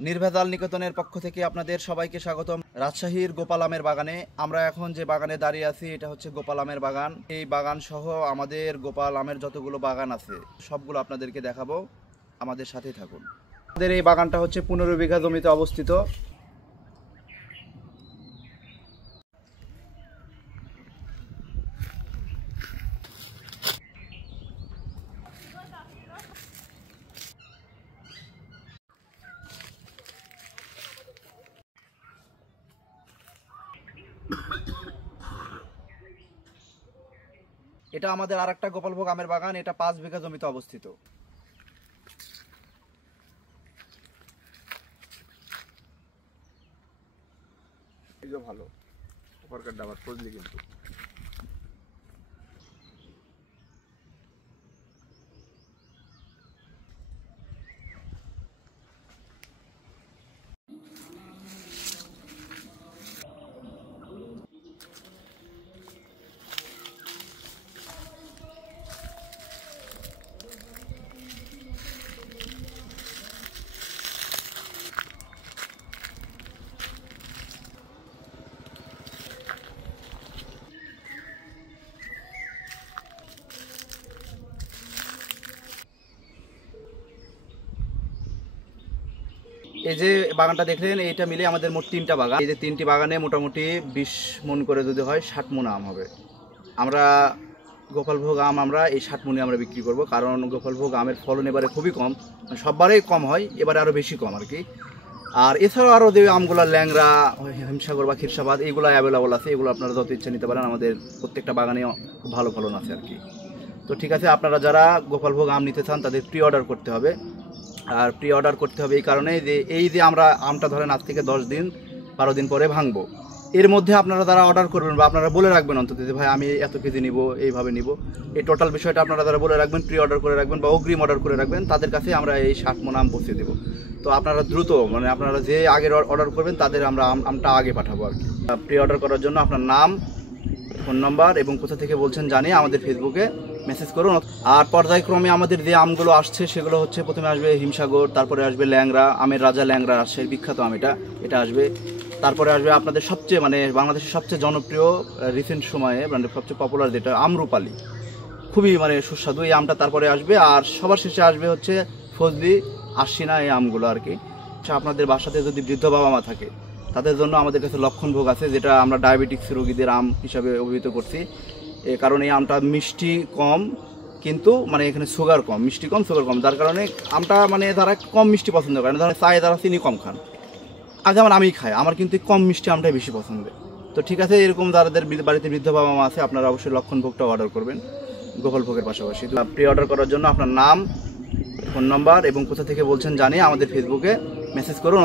নির্ভেজাল নিকেতনের পক্ষ থেকে আপনাদের সবাইকে স্বাগতম। রাজশাহীর গোপাল আমের বাগানে আমরা এখন যে বাগানে দাঁড়িয়ে আছি এটা হচ্ছে গোপাল আমের বাগান। এই বাগান সহ আমাদের গোপাল আমের যতগুলো বাগান আছে সবগুলো আপনাদেরকে দেখাবো, আমাদের সাথেই থাকুন। আমাদের এই বাগানটা হচ্ছে 15 বিঘা জমিতে অবস্থিত। এটা আমাদের আরেকটা গোপালভোগ আমের বাগান, এটা 5 বিঘা জমিতে অবস্থিত। এই যে ভালো উপরকার ডাবার ফজলি কিন্তু এই যে বাগানটা দেখলেন, এইটা মিলে আমাদের মোট 3টা বাগান। এই যে 3টি বাগানে মোটামুটি 20 মণ করে যদি হয় 60 মণ আম হবে। আমরা গোপালভোগ আম আমরা এই 60 মণে আমরা বিক্রি করব, কারণ গোপালভোগ আমের ফলন এবারে খুবই কম, সববারেই কম হয়, এবারে আরও বেশি কম আর কি। আর এছাড়াও আরও যে আমগুলো ল্যাংড়া, হিমসাগর বা ক্ষীরসাবাদ এইগুলো অ্যাভেলেবল আছে, এগুলো আপনারা যত ইচ্ছা নিতে পারেন। আমাদের প্রত্যেকটা বাগানে খুব ভালো ফলন আছে আর কি। তো ঠিক আছে, আপনারা যারা গোপালভোগ আম নিতে চান তাদের প্রি অর্ডার করতে হবে। আর প্রি অর্ডার করতে হবে এই কারণে যে এই যে আমরা আমটা ধরেন আজ থেকে 10 দিন 12 দিন পরে ভাঙবো, এর মধ্যে আপনারা যারা অর্ডার করবেন বা আপনারা বলে রাখবেন অন্তত যে ভাই আমি এত কেজি নিব, এইভাবে নিব, এই টোটাল বিষয়টা আপনারা যারা বলে রাখবেন, প্রি অর্ডার করে রাখবেন বা অগ্রিম অর্ডার করে রাখবেন, তাদের কাছে আমরা এই 60 মণ আম পৌঁছে দেবো। তো আপনারা দ্রুত মানে আপনারা যে আগের অর্ডার করবেন তাদের আমরা আমটা আগে পাঠাবো আর কি। প্রি অর্ডার করার জন্য আপনার নাম, ফোন নাম্বার এবং কোথা থেকে বলছেন জানিয়ে আমাদের ফেসবুকে মেসেজ করুন। আর পর্যায়ক্রমে আমাদের যে আমগুলো আসছে সেগুলো হচ্ছে, প্রথমে আসবে হিমসাগর, তারপরে আসবে ল্যাংড়া, আমের রাজা ল্যাংড়া, রাজশাহীর বিখ্যাত আম এটা আসবে। তারপরে আসবে আপনাদের সবচেয়ে মানে বাংলাদেশের সবচেয়ে জনপ্রিয় রিসেন্ট সময়ে মানে সবচেয়ে পপুলার যেটা আমরুপালি, খুবই মানে সুস্বাদু এই আমটা তারপরে আসবে। আর সবার শেষে আসবে হচ্ছে ফজলি, আশিনা, এই আমগুলো আর কি। আপনাদের বাসাতে যদি বৃদ্ধ বাবা মা থাকে তাদের জন্য আমাদের কাছে লক্ষণভোগ আছে, যেটা আমরা ডায়াবেটিক্স রোগীদের আম হিসাবে অভিহিত করছি। কারণ এই আমটা মিষ্টি কম, কিন্তু মানে এখানে সুগার কম, মিষ্টি কম সুগার কম, যার কারণে আমটা মানে যারা কম মিষ্টি পছন্দ করেন, ধরেন চায়ে যারা চিনি কম খান, আজ আমার আমি খাই, আমার কিন্তু কম মিষ্টি আমটাই বেশি পছন্দ। তো ঠিক আছে, এরকম যাদের বাড়িতে বৃদ্ধ বাবা মা আছে আপনারা অবশ্যই লক্ষণভোগটা অর্ডার করবেন গোপালভোগের পাশাপাশি। তো প্রি অর্ডার করার জন্য আপনার নাম, ফোন নাম্বার এবং কোথা থেকে বলছেন জানিয়ে আমাদের ফেসবুকে মেসেজ করুন।